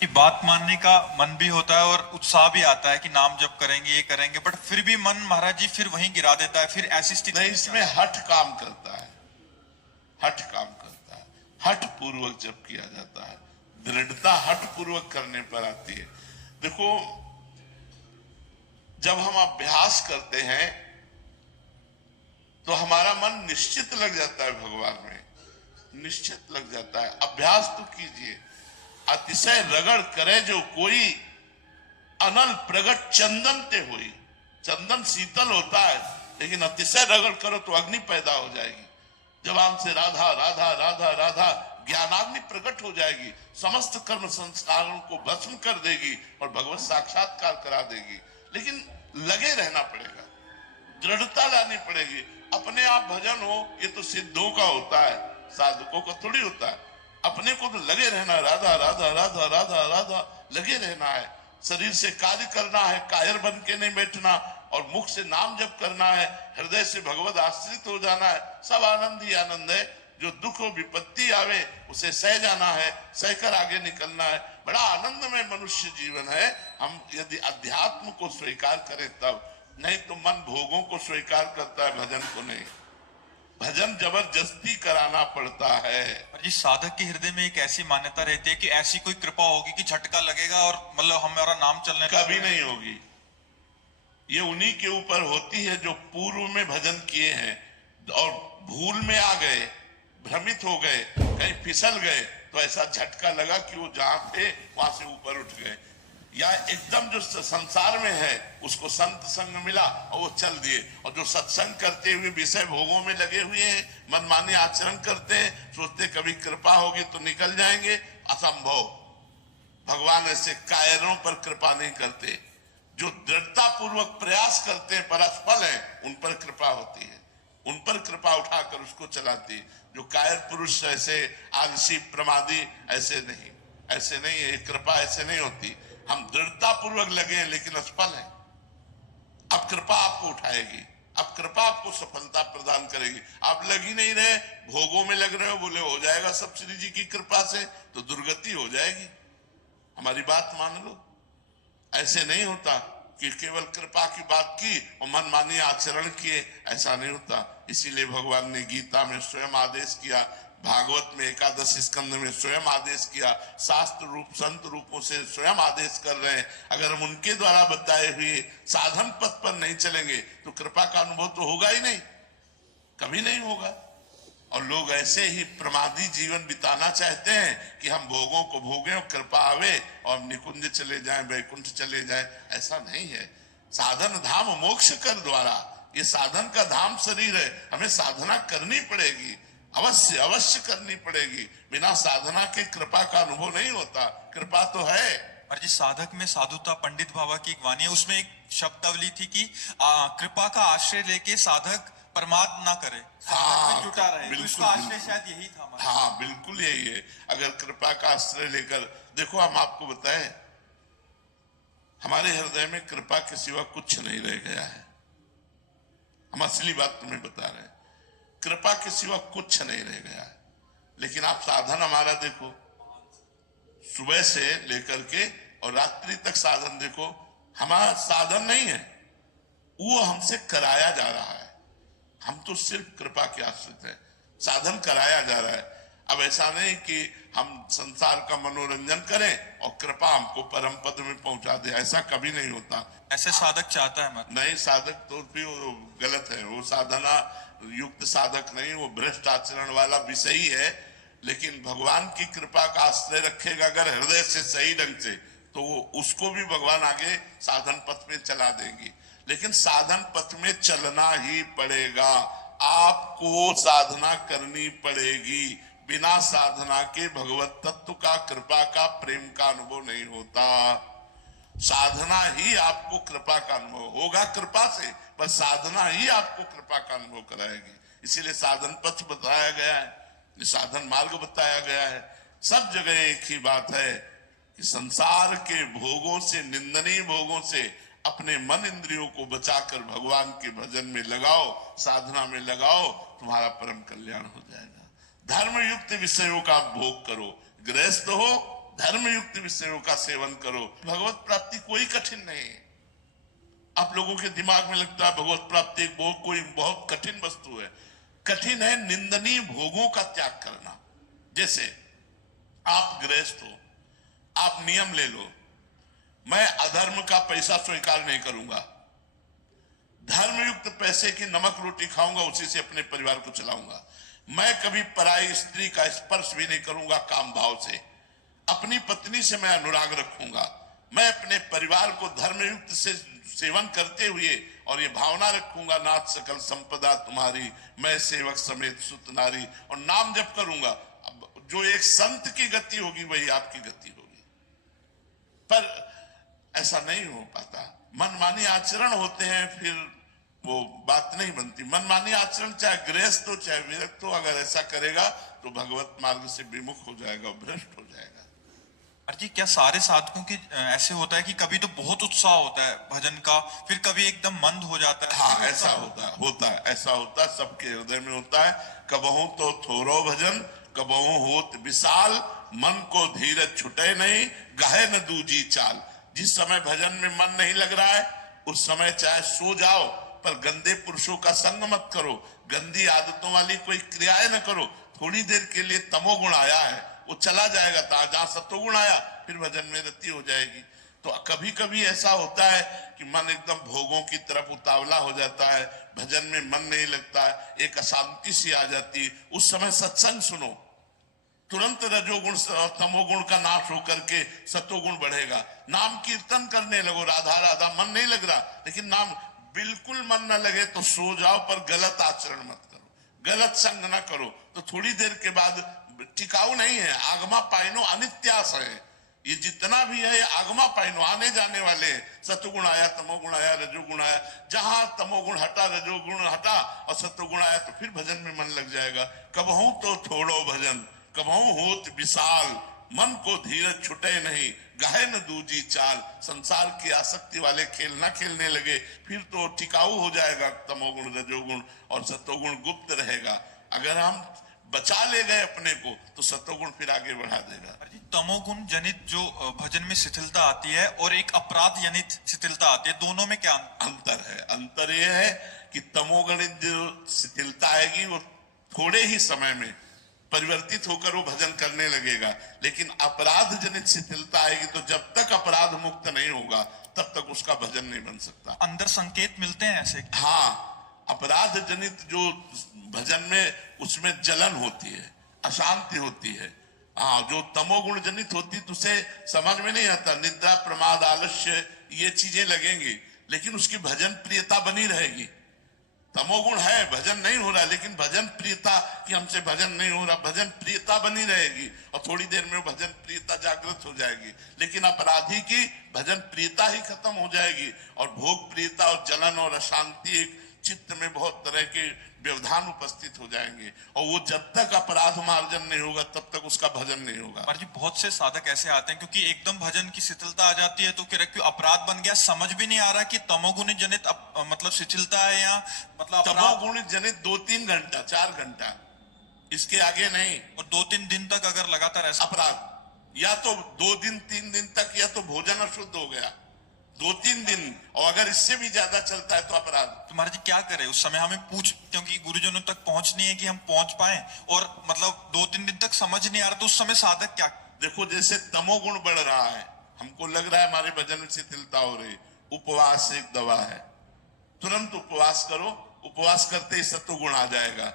कि बात मानने का मन भी होता है और उत्साह भी आता है कि नाम जप करेंगे, ये करेंगे, बट फिर भी मन महाराज जी फिर वहीं गिरा देता है। फिर ऐसी स्थिति नहीं, इसमें हठ काम करता है, हठ काम करता है। हठ पूर्वक जब किया जाता है, दृढ़ता हठ पूर्वक करने पर आती है। देखो, जब हम अभ्यास करते हैं तो हमारा मन निश्चित लग जाता है, भगवान में निश्चित लग जाता है। अभ्यास तो कीजिए। अतिशय रगड़ करे जो कोई, अनल प्रगट चंदन ते हुई। चंदन शीतल होता है, लेकिन अतिशय रगड़ करो तो अग्नि पैदा हो जाएगी। जवान से राधा राधा राधा राधा ज्ञानाग्नि प्रकट हो जाएगी, समस्त कर्म संस्कारों को भस्म कर देगी और भगवत साक्षात्कार करा देगी। लेकिन लगे रहना पड़ेगा, दृढ़ता लानी पड़ेगी। अपने आप भजन हो ये तो सिद्धों का होता है, साधकों का थोड़ी होता है। अपने को तो लगे रहना, राधा राधा राधा राधा राधा लगे रहना है। शरीर से कार्य करना है, कायर बन के नहीं बैठना, और मुख से नाम जप करना है, हृदय से भगवत आश्रित हो जाना है। सब आनंद ही आनंद है। जो दुख और विपत्ति आवे उसे सह जाना है, सहकर आगे निकलना है। बड़ा आनंदमय मनुष्य जीवन है। हम यदि अध्यात्म को स्वीकार करें तब, नहीं तो मन भोगों को स्वीकार करता है, भजन को नहीं। भजन जबरदस्ती कराना पड़ता है। और जी साधक के हृदय में एक ऐसी मान्यता रहती है कि ऐसी कोई कृपा होगी कि झटका लगेगा और मतलब हमारा नाम चलने कभी नहीं होगी। ये उन्हीं के ऊपर होती है जो पूर्व में भजन किए हैं और भूल में आ गए, भ्रमित हो गए, कहीं फिसल गए, तो ऐसा झटका लगा कि वो जहां थे वहां से ऊपर उठ गए। या एकदम जो संसार में है उसको संत संग मिला और वो चल दिए, और जो सत्संग करते हुए विषय भोगों में लगे हुए हैं, मनमाने आचरण करते हैं, सोचते कभी कृपा होगी तो निकल जाएंगे, असंभव। भगवान ऐसे कायरों पर कृपा नहीं करते। जो दृढ़ता पूर्वक प्रयास करते हैं पर असफल है, उन पर कृपा होती है, उन पर कृपा उठाकर उसको चलाती है। जो कायर पुरुष ऐसे आलसी प्रमादी ऐसे नहीं, ऐसे नहीं है। कृपा ऐसे नहीं होती। हम दृढ़ता पूर्वक लगे हैं लेकिन असफल हैं। अब कृपा आपको उठाएगी, अब कृपा आपको सफलता प्रदान करेगी। आप लग ही नहीं रहे, भोगों में लग रहे हो, बोले हो जाएगा सब श्री जी की कृपा से, तो दुर्गति हो जाएगी। हमारी बात मान लो। ऐसे नहीं होता कि केवल कृपा की बात की और मनमानी आचरण किए, ऐसा नहीं होता। इसीलिए भगवान ने गीता में स्वयं आदेश किया, भागवत में एकादश स्कंद में स्वयं आदेश किया, शास्त्र रूप संत रूपों से स्वयं आदेश कर रहे हैं। अगर हम उनके द्वारा बताए हुए साधन पथ पर नहीं चलेंगे तो कृपा का अनुभव तो होगा ही नहीं, कभी नहीं होगा। और लोग ऐसे ही प्रमादी जीवन बिताना चाहते हैं कि हम भोगों को भोगें और कृपा आवे और हम निकुंज चले जाएं, वैकुंठ चले जाएं। ऐसा नहीं है। साधन धाम मोक्ष कर द्वारा, ये साधन का धाम शरीर है, हमें साधना करनी पड़ेगी, अवश्य अवश्य करनी पड़ेगी। बिना साधना के कृपा का अनुभव नहीं होता। कृपा तो है। और जी साधक में साधुता, पंडित बाबा की एक वाणी है, उसमें एक शब्दावली थी कि कृपा का आश्रय लेके साधक प्रमाद ना करे, हाँ, जुटा रहे। तो इसका आश्रय शायद यही था हमारा। हाँ, बिल्कुल यही है। अगर कृपा का आश्रय लेकर देखो, हम आपको बताएं, हमारे हृदय में कृपा के सिवा कुछ नहीं रह गया है। हम असली बात तुम्हें बता रहे हैं, कृपा के सिवा कुछ नहीं रह गया है। लेकिन आप साधन हमारा देखो, सुबह से लेकर के और रात्रि तक साधन देखो। हमारा साधन नहीं है, वो हमसे कराया जा रहा है। हम तो सिर्फ कृपा के आश्रित हैं, साधन कराया जा रहा है। अब ऐसा नहीं कि हम संसार का मनोरंजन करें और कृपा हमको परम पद में पहुंचा दे, ऐसा कभी नहीं होता। ऐसे साधक चाहता है मत। नहीं, साधक तो भी वो गलत है, वो साधना युक्त साधक नहीं, वो भ्रष्ट आचरण वाला विषयी है। लेकिन भगवान की कृपा का आश्रय रखेगा अगर हृदय से सही ढंग से, तो वो उसको भी भगवान आगे साधन पथ में चला देंगे। लेकिन साधन पथ में चलना ही पड़ेगा, आपको साधना करनी पड़ेगी। बिना साधना के भगवत तत्व का, कृपा का, प्रेम का अनुभव नहीं होता। साधना ही आपको कृपा का अनुभव होगा, कृपा से, बस साधना ही आपको कृपा का अनुभव कराएगी। इसीलिए साधन पथ बताया गया है, साधन मार्ग बताया गया है। सब जगह एक ही बात है कि संसार के भोगों से, निंदनीय भोगों से अपने मन इंद्रियों को बचाकर भगवान के भजन में लगाओ, साधना में लगाओ, तुम्हारा परम कल्याण हो जाएगा। धर्म युक्त विषयों का भोग करो। गृहस्थ हो, धर्मयुक्त विषयों का सेवन करो। भगवत प्राप्ति कोई कठिन नहीं है। आप लोगों के दिमाग में लगता है भगवत प्राप्ति कोई बहुत कठिन वस्तु है। कठिन है निंदनीय भोगों का त्याग करना। जैसे आप गृहस्थ हो, आप नियम ले लो, मैं अधर्म का पैसा स्वीकार नहीं करूंगा, धर्मयुक्त पैसे की नमक रोटी खाऊंगा, उसी से अपने परिवार को चलाऊंगा। मैं कभी पराई स्त्री का स्पर्श भी नहीं करूंगा काम भाव से, अपनी पत्नी से मैं अनुराग रखूंगा, मैं अपने परिवार को धर्मयुक्त से सेवन करते हुए और ये भावना रखूंगा, नाथ सकल संपदा तुम्हारी, मैं सेवक समेत सुत नारी, और नाम जप करूंगा। अब जो एक संत की गति होगी वही आपकी गति होगी। पर ऐसा नहीं हो पाता, मनमानी आचरण होते हैं, फिर वो बात नहीं बनती। मनमानी आचरण चाहे गृहस्थ हो चाहे विरक्त हो, अगर ऐसा करेगा तो भगवत मार्ग से विमुख हो जाएगा, भ्रष्ट हो जाएगा। जी क्या सारे साधकों की ऐसे होता है कि कभी तो बहुत उत्साह होता है भजन का, फिर कभी एकदम मंद हो जाता है? हाँ, ऐसा ऐसा होता है, सबके हृदय में होता है। कबहू तो थोरो भजन कबहू होत विशाल, मन को धीरज छुटे नहीं गाहे न दूजी चाल। जिस समय भजन में मन नहीं लग रहा है उस समय चाहे सो जाओ, पर गंदे पुरुषों का संग मत करो, गंदी आदतों वाली कोई क्रियाएं न करो। थोड़ी देर के लिए तमोगुण आया है, वो चला जाएगा, जहां सत्वगुण आया फिर भजन में रति हो जाएगी। तो कभी कभी ऐसा होता है कि मन एकदम भोगों की तरफ उतावला हो जाता है, भजन में मन नहीं लगता है, एक अशांति सी आ जाती है। उस समय सत्संग सुनो, तुरंत रजोगुण और तमोगुण का नाश होकर के सत्वगुण बढ़ेगा। नाम कीर्तन करने लगो, राधा राधा, मन नहीं लग रहा, लेकिन नाम बिल्कुल मन न लगे तो सो जाओ, पर गलत आचरण मत करो, गलत संग न करो। तो थोड़ी देर के बाद टिकाऊ नहीं है, आगमा पाइनो अनित्यास है। ये जितना भी है ये आगमा पाइनो, आने जाने वाले। सत्वगुण आया, तमोगुण आया, रजोगुण आया, जहां तमोगुण हटा रजोगुण हटा और सत्वगुण आया तो फिर भजन में मन लग जाएगा। कबहू तो थोड़ो भजन कबहू होत विशाल, मन को धीरज छुटे नहीं गाहे न दूजी चाल। संसार की आसक्ति वाले खेल ना खेलने लगे, फिर तो टिकाऊ हो जाएगा तमोगुण रजोगुण, और सत्वगुण गुप्त रहेगा। अगर हम बचा ले गए अपने को तो सत्वगुण फिर आगे बढ़ा देगा। तमोगुण जनित जो भजन में शिथिलता आती है और एक अपराध जनित शिथिलता आती है, दोनों में क्या अंतर है? अंतर यह है कि तमोगणित जो शिथिलता आएगी वो थोड़े ही समय में परिवर्तित होकर वो भजन करने लगेगा, लेकिन अपराध जनित शिथिलता आएगी तो जब तक अपराध मुक्त नहीं होगा तब तक उसका भजन नहीं बन सकता। अंदर संकेत मिलते हैं ऐसे? हाँ, अपराध जनित जो भजन में उसमें जलन होती है, अशांति होती है। हाँ, जो तमोगुण जनित होती तो उसे समझ में नहीं आता, निद्रा प्रमाद आलस्य ये चीजें लगेंगी, लेकिन उसकी भजन प्रियता बनी रहेगी। तमोगुण है, भजन नहीं हो रहा, लेकिन भजन प्रियता कि हमसे भजन नहीं हो रहा, भजन प्रियता बनी रहेगी और थोड़ी देर में भजन प्रियता जागृत हो जाएगी। लेकिन अपराधी की भजन प्रियता ही खत्म हो जाएगी और भोग प्रियता और जलन और अशांति एक चित्त में बहुत तरह के व्यवधान उपस्थित हो जाएंगे, और वो जब तक अपराध मार्जन नहीं होगा तब तक उसका भजन नहीं होगा। जी बहुत से साधक ऐसे आते हैं क्योंकि एकदम भजन की शिथिलता आ जाती है तो फिर क्यों अपराध बन गया, समझ भी नहीं आ रहा कि तमोगुण जनित मतलब शिथिलता है या मतलब तमोगुण जनित 2-3 घंटा 4 घंटा, इसके आगे नहीं। और 2-3 दिन तक अगर लगातार ऐसा अपराध, या तो 2 दिन 3 दिन तक, या तो भोजन अशुद्ध हो गया 2-3 दिन, और अगर इससे भी ज्यादा चलता है तो अपराध। तो महाराज जी क्या करें उस समय? हमें क्योंकि गुरुजनों तक पहुंच नहीं है कि हम पहुंच पाए, और मतलब 2-3 दिन तक समझ नहीं आ रहा, तो उस समय साधक क्या? देखो, जैसे तमोगुण बढ़ रहा है, हमको लग रहा है हमारे भजन में शिथिलता हो रही, उपवास एक दवा है। तुरंत उपवास करो, उपवास करते ही सत्वगुण आ जाएगा।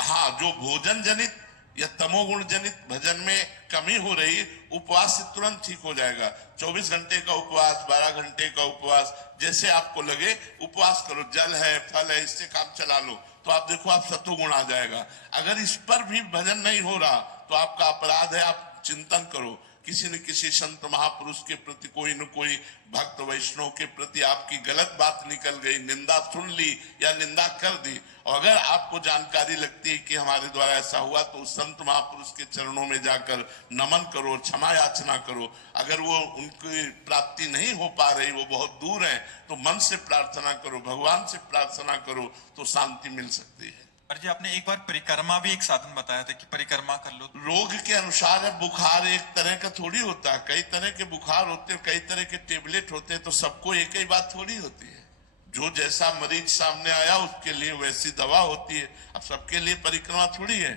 हाँ, जो भोजन जनित या तमोगुण जनित भजन में कमी हो रही, उपवास से तुरंत ठीक हो जाएगा। 24 घंटे का उपवास, 12 घंटे का उपवास, जैसे आपको लगे उपवास करो, जल है, फल है, इससे काम चला लो, तो आप देखो आप सत्वगुण आ जाएगा। अगर इस पर भी भजन नहीं हो रहा तो आपका अपराध है, आप चिंतन करो, किसी न किसी संत महापुरुष के प्रति, कोई न कोई भक्त वैष्णव के प्रति आपकी गलत बात निकल गई, निंदा सुन ली या निंदा कर दी, और अगर आपको जानकारी लगती है कि हमारे द्वारा ऐसा हुआ तो उस संत महापुरुष के चरणों में जाकर नमन करो, क्षमा याचना करो। अगर वो उनकी प्राप्ति नहीं हो पा रही, वो बहुत दूर है, तो मन से प्रार्थना करो, भगवान से प्रार्थना करो, तो शांति मिल सकती है। और जी आपने एक बार परिक्रमा भी एक साधन बताया था कि परिक्रमा कर लो। रोग के अनुसार है। बुखार एक तरह का थोड़ी होता है, कई तरह के बुखार होते हैं, कई तरह के टेबलेट होते हैं, तो सबको एक ही बात थोड़ी होती है। जो जैसा मरीज सामने आया उसके लिए वैसी दवा होती है। अब सबके लिए परिक्रमा थोड़ी है।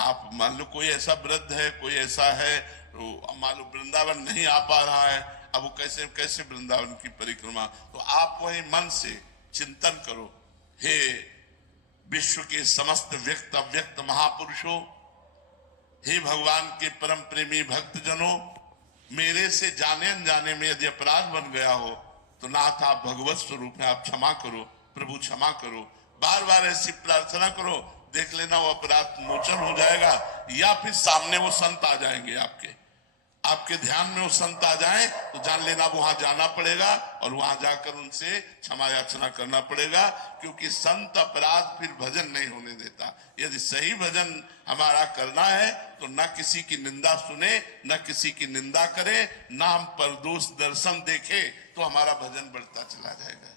आप मान लो कोई ऐसा वृद्ध है, कोई ऐसा है, तो मान लो वृंदावन नहीं आ पा रहा है, अब वो कैसे कैसे वृंदावन की परिक्रमा। तो आप वही मन से चिंतन करो, हे विश्व के समस्त व्यक्त अव्यक्त महापुरुषों, हे भगवान के परम प्रेमी भक्तजनों, मेरे से जाने अनजाने में यदि अपराध बन गया हो तो नाथ आप भगवत स्वरूप हैं, आप क्षमा करो, प्रभु क्षमा करो। बार बार ऐसी प्रार्थना करो, देख लेना वो अपराध मोचन हो जाएगा, या फिर सामने वो संत आ जाएंगे, आपके ध्यान में वो संत आ जाए तो जान लेना वहां जाना पड़ेगा और वहां जाकर उनसे क्षमा याचना करना पड़ेगा, क्योंकि संत अपराध फिर भजन नहीं होने देता। यदि सही भजन हमारा करना है तो न किसी की निंदा सुने, न किसी की निंदा करे, न हम परदोष दर्शन देखे, तो हमारा भजन बढ़ता चला जाएगा।